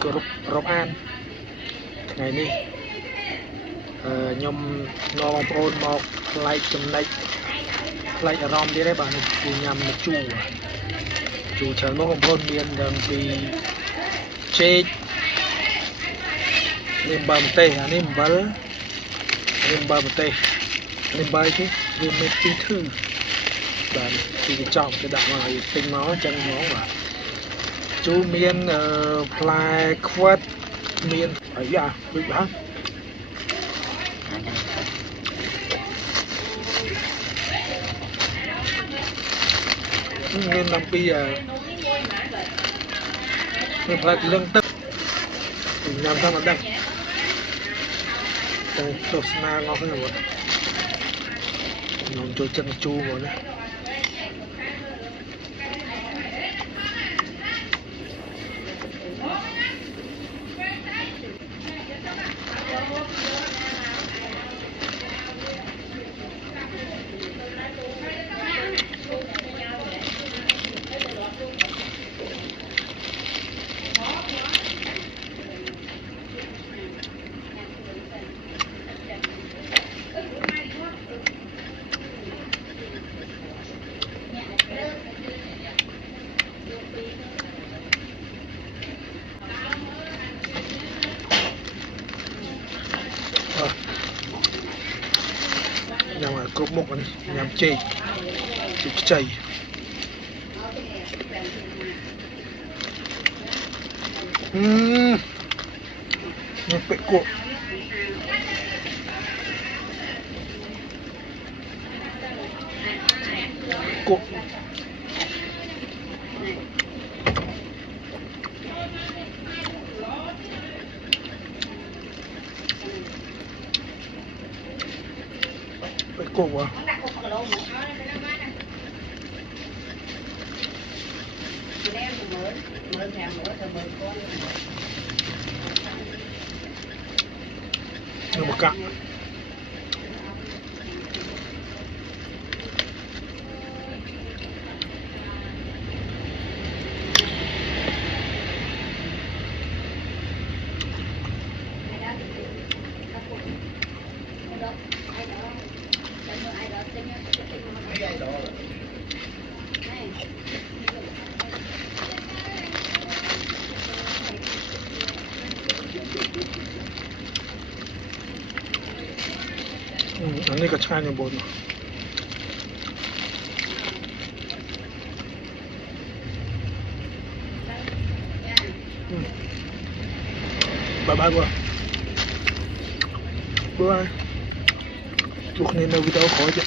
group rộp an ngày đi nhom no ôn một like chấm like rom đi đấy bạn thì nhằm chủ chờ nó không ôn miền đường vì chết niềm bầm tê à niềm bầm tê niềm bay chứ niềm mệt tinh thư bạn thì chọn cái đạo mà tinh máu chân máu mà chú miền fly quất miền ở nhà được hả miền làm bây giờ miền fly lưng tức làm sao mà đăng đồ sna ngon hơn rồi ngon cho chân chu rồi đấy nhằm ở cột mốc này nhằm chê chảy nhằm bệ cuộn cổ à được một cặp ini kacangnya bodoh. Bye bye bro. Bye. Chúc nên video khỏi chứ.